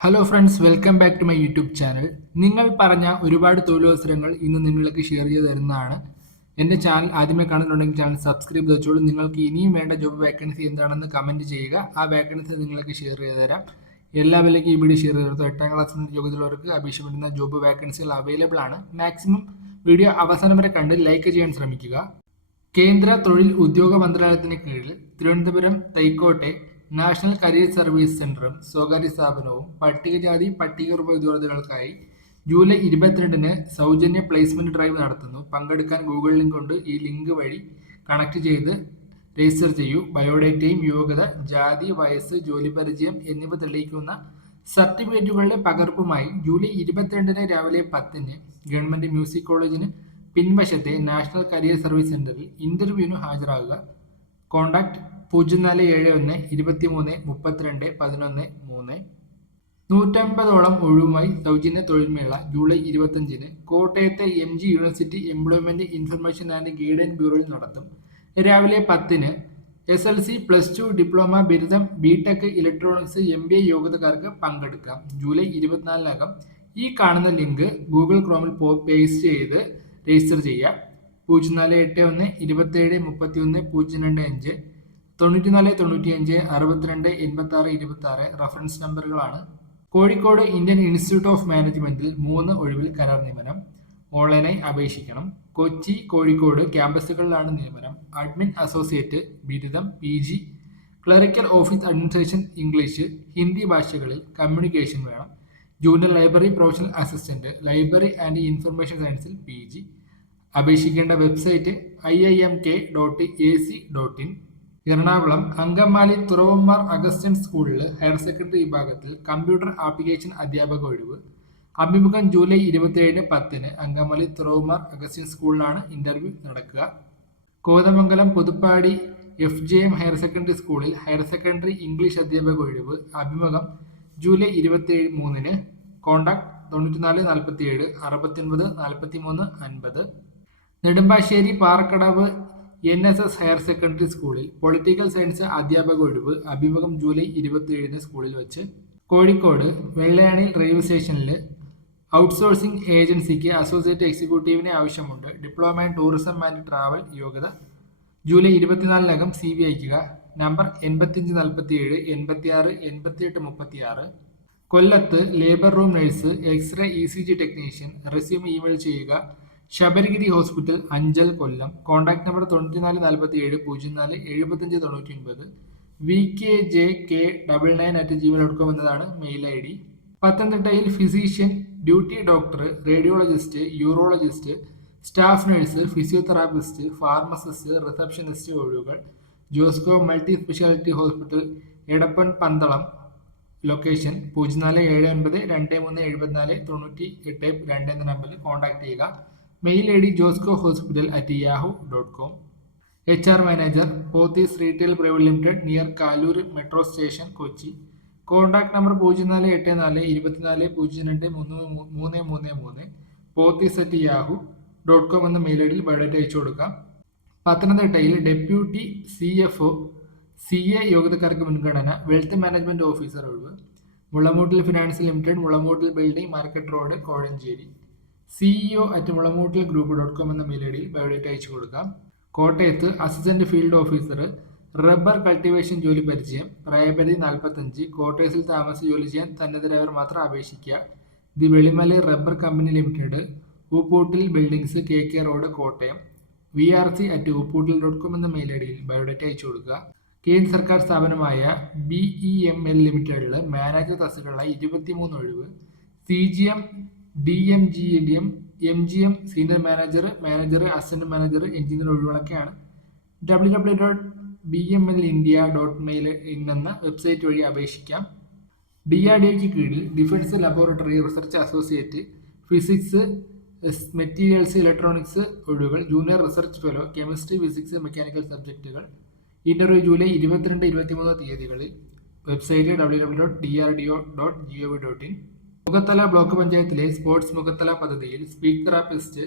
Hello friends, welcome back to my YouTube channel. നിങ്ങൾ പറഞ്ഞ ഒരുപാട് തൊഴിലവസരങ്ങൾ ഇന്ന് നിങ്ങൾക്ക് ഷെയർ ചെയ്ത് തരുന്നതാണ്. എൻ്റെ ചാനൽ ആദ്യമേ കാണുന്നുണ്ടെങ്കിൽ ചാനൽ സബ്സ്ക്രൈബ് ചെയ്ത് വെച്ചോളൂ. നിങ്ങൾക്ക് ഇനിയും വേണ്ട ജോബ് വേക്കൻസി എന്താണെന്ന് കമൻറ്റ് ചെയ്യുക. ആ വേക്കൻസി നിങ്ങൾക്ക് ഷെയർ ചെയ്ത് തരാം. എല്ലാവരിലേക്കും ഈ വീഡിയോ ഷെയർ ചെയ്തെടുത്തു. 8ാം ക്ലാസ്സിൽ യോഗ്യതയുള്ളവർക്ക് അപേക്ഷിക്കുന്ന ജോബ് വേക്കൻസികൾ അവൈലബിൾ ആണ്. മാക്സിമം വീഡിയോ അവസാനം വരെ കണ്ട് ലൈക്ക് ചെയ്യാൻ ശ്രമിക്കുക. കേന്ദ്ര തൊഴിൽ ഉദ്യോഗ മന്ത്രാലയത്തിന് കീഴിൽ തിരുവനന്തപുരം തൈക്കോട്ടെ നാഷണൽ കരിയർ സർവീസ് സെന്ററും സ്വകാര്യ സ്ഥാപനവും പട്ടികജാതി പട്ടികവർഗ വിദ്യാർത്ഥികൾക്കായി ജൂലൈ 22-ന് സൗജന്യ പ്ലേസ്മെന്റ് ഡ്രൈവ് നടത്തുന്നു. പങ്കെടുക്കാൻ ഗൂഗിൾ ലിങ്ക് ഉണ്ട്. ഈ ലിങ്ക് വഴി കണക്ട് ചെയ്ത് രജിസ്റ്റർ ചെയ്യൂ. ബയോഡേറ്റയും യോഗ്യത, ജാതി, വയസ്സ്, ജോലി പരിചയം എന്നിവ തെളിയിക്കുന്ന സർട്ടിഫിക്കറ്റുകളുടെ പകർപ്പുമായി ജൂലൈ 22-ന് രാവിലെ 10-ന് ഗവൺമെന്റ് മ്യൂസിക് കോളേജിന് പിൻവശത്തെ നാഷണൽ കരിയർ സർവീസ് സെന്ററിൽ ഇന്റർവ്യൂവിന് ഹാജരാകുക. കോൺടാക്ട് 0471 23 32 11 3. 150ഓളം ഒഴിവുമായി സൗജന്യ തൊഴിൽമേള ജൂലൈ 25-ന് കോട്ടയത്തെ MG university employment information and guidance ബ്യൂറോയിൽ നടത്തും. രാവിലെ 10-ന് SLC, +2, ഡിപ്ലോമ, ബിരുദം, BTech, ഇലക്ട്രോണിക്സ്, MBA യോഗ്യതക്കാർക്ക് പങ്കെടുക്കാം. ജൂലൈ 24-നകം ഈ കാണുന്ന ലിങ്ക് ഗൂഗിൾ ക്രോമിൽ പേസ്റ്റ് ചെയ്ത് രജിസ്റ്റർ ചെയ്യുക. 0481 27 31 025 94 95 62 86 26 റഫറൻസ് നമ്പറുകളാണ്. കോഴിക്കോട് ഇന്ത്യൻ ഇൻസ്റ്റിറ്റ്യൂട്ട് ഓഫ് മാനേജ്മെന്റിൽ 3 ഒഴിവിൽ കരാർ നിയമനം. ഓൺലൈനായി അപേക്ഷിക്കണം. കൊച്ചി, കോഴിക്കോട് ക്യാമ്പസുകളിലാണ് നിയമനം. അഡ്മിൻ അസോസിയേറ്റ്, ബിരുദം, PG, clerical office administration, English, Hindi ഭാഷകളിൽ കമ്മ്യൂണിക്കേഷൻ വേണം. Junior library professional assistant, library and information സയൻസിൽ PG. അപേക്ഷിക്കേണ്ട website imk.ac.in. Ernakulam Angamaly Thuravammar Augustine സ്കൂളിൽ ഹയർ സെക്കൻഡറി വിഭാഗത്തിൽ കമ്പ്യൂട്ടർ ആപ്ലിക്കേഷൻ അധ്യാപക ഒഴിവ്. അഭിമുഖം ജൂലൈ 27-ന് 10-ന് അങ്കമാലി തുറവമ്മാർ അഗസ്റ്റ്യൻ സ്കൂളിലാണ് ഇന്റർവ്യൂ നടക്കുക. Kothamangalam Puthuppady FJM higher secondary സ്കൂളിൽ ഹയർ സെക്കൻഡറി ഇംഗ്ലീഷ് അധ്യാപക ഒഴിവ്. അഭിമുഖം ജൂലൈ 23-ന്. Contact 94 47 69 43 50. Nedumbassery Parakkadavu NSS higher secondary സ്കൂളിൽ പൊളിറ്റിക്കൽ സയൻസ് അധ്യാപക ഒഴിവ്. അഭിമുഖം ജൂലൈ 27-ന് സ്കൂളിൽ വെച്ച്. കോഴിക്കോട് വെള്ളയാണിൽ റെയിൽവേ സ്റ്റേഷനിൽ ഔട്ട്സോഴ്സിംഗ് ഏജൻസിക്ക് അസോസിയേറ്റ് എക്സിക്യൂട്ടീവിനെ ആവശ്യമുണ്ട്. Diploma in tourism and travel യോഗ്യത. ജൂലൈ 24-നകം CV അയക്കുക. നമ്പർ 85 47 86 88 36. കൊല്ലത്ത് labour room nurse, X-ray ECG technician. Resume email ചെയ്യുക. Sabarigiri hospital, Anchal, Kollam. Contact number 94 47 04 75 99. VKJK99@gmail.com എന്നതാണ് മെയിൽ ID. പത്തനംതിട്ടയിൽ physician, duty doctor, radiologist, urologist, staff nurse, physiotherapist, pharmacist, receptionist ഒഴിവുകൾ. Josco multi speciality hospital, Edappan Pandalam. Location 0479 23 74 98 2 എന്ന നമ്പറിൽ contact ചെയ്യുക. Mail ID joscohospital@yahoo.com. HR manager, Pothys retail private limited, near Kaloor metro station, Kochi. Contact number 0484 24 02 333. pothis@yahoo.com എന്ന mail ID biodata അയച്ചു കൊടുക്കാം. പത്തനംതിട്ടയിൽ deputy CFO CA യോഗ്യതക്കാർക്ക് മുൻഗണന. Wealth management officer ഒഴിവ്. Mulamoottil finance limited, Mulamoottil building, market road, Kozhencherry. CEO@mulamootilgroup.com എന്ന മെയിൽ ID ബയോഡേറ്റ അയച്ചു കൊടുക്കാം. കോട്ടയത്ത് assistant field officer, rubber cultivation ജോലി പരിചയം. പ്രായപരിധി 45. കോട്ടയത്തിൽ താമസിച്ച് ജോലി ചെയ്യാൻ സന്നദ്ധരായവർ മാത്രം അപേക്ഷിക്കുക. The Velimala rubber company limited, Upootil buildings, KK road, Kottayam. vrc@upootil.com എന്ന മെയിൽ ID ബയോഡേറ്റ അയച്ചു കൊടുക്കുക. കേന്ദ്ര സർക്കാർ സ്ഥാപനമായ BEML ലിമിറ്റഡിൽ മാനേജർ തസ്തികകളിലായി 23 ഒഴിവ്. CGM, DMGM, MGM, senior manager, assistant manager, engineer ഒഴിവുകളൊക്കെയാണ്. www.bmlindia.mail.in എന്ന വെബ്സൈറ്റ് വഴി അപേക്ഷിക്കാം. DRDOയ്ക്ക് കീഴിൽ defence laboratory research associate, physics, materials, electronics ഒഴിവുകൾ. Junior research fellow, chemistry, physics, mechanical സബ്ജക്റ്റുകൾ. ഇന്റർവ്യൂ ജൂലൈ 22, 23 തീയതികളിൽ. Website www.drdo.gov.in. മുഖത്തല ബ്ലോക്ക് പഞ്ചായത്തിലെ സ്പോർട്സ് മുഖത്തല പദ്ധതിയിൽ speech therapist,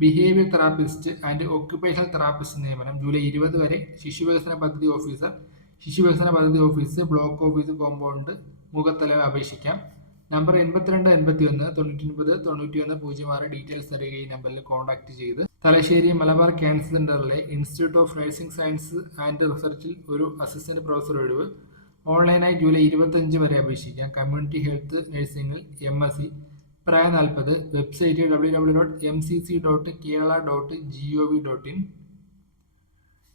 behaviour therapist and occupational therapist നിയമനം ജൂലൈ 20 വരെ. ശിശുവികസന പദ്ധതി officer, block office compound, Mukhathala അപേക്ഷിക്കാം. നമ്പർ 82 81 99 91 ഡീറ്റെയിൽസ് അറിയുക. ഈ നമ്പറിൽ കോൺടാക്ട് ചെയ്ത് തലശ്ശേരി മലബാർ ക്യാൻസർ സെന്ററിലെ institute of nursing science and റിസർച്ചിൽ ഒരു അസിസ്റ്റന്റ് പ്രൊഫസർ ഒഴിവ് ഓൺലൈനായി ജൂലൈ 25 വരെ അപേക്ഷിക്കാം. കമ്മ്യൂണിറ്റി ഹെൽത്ത് നഴ്സിംഗിൽ MSc, പ്രായം 40, വെബ്സൈറ്റ് www.mcc.kerala.gov.in.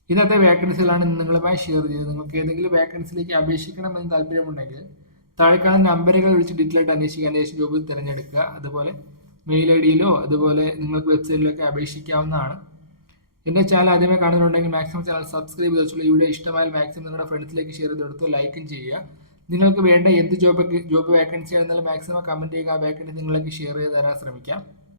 ഇന്നത്തെ വേക്കൻസികളാണ് നിങ്ങളുമായി ഷെയർ ചെയ്തത്. നിങ്ങൾക്ക് ഏതെങ്കിലും വേക്കൻസിയിലേക്ക് അപേക്ഷിക്കണമെന്ന് താല്പര്യമുണ്ടെങ്കിൽ താഴെ കാണുന്ന നമ്പറുകൾ വിളിച്ച് ഡീറ്റെയിൽ ആയിട്ട് അന്വേഷിച്ച് ജോബ് തിരഞ്ഞെടുക്കുക. അതുപോലെ മെയിൽ ID അതുപോലെ നിങ്ങൾക്ക് വെബ്സൈറ്റിലൊക്കെ അപേക്ഷിക്കാവുന്നതാണ്. എൻ്റെ ചാനൽ ആദ്യമേ കാണുന്നുണ്ടെങ്കിൽ മാക്സിമം ചാനൽ സബ്സ്ക്രൈബ് ചെയ്ത് വെച്ചോളൂ. വീഡിയോ ഇഷ്ടമായാൽ മാക്സിമം നിങ്ങളുടെ ഫ്രണ്ട്സിലേക്ക് ഷെയർ ചെയ്തെടുത്ത് ലൈക്കും ചെയ്യുക. നിങ്ങൾക്ക് വേണ്ട എന്ത് ജോബ് വേക്കൻസി ആയിരുന്നാലും മാക്സിമം കമൻറ്റ് ചെയ്യുക. ആ വേക്കൻസി നിങ്ങളിലേക്ക് ഷെയർ ചെയ്ത് തരാൻ ശ്രമിക്കാം.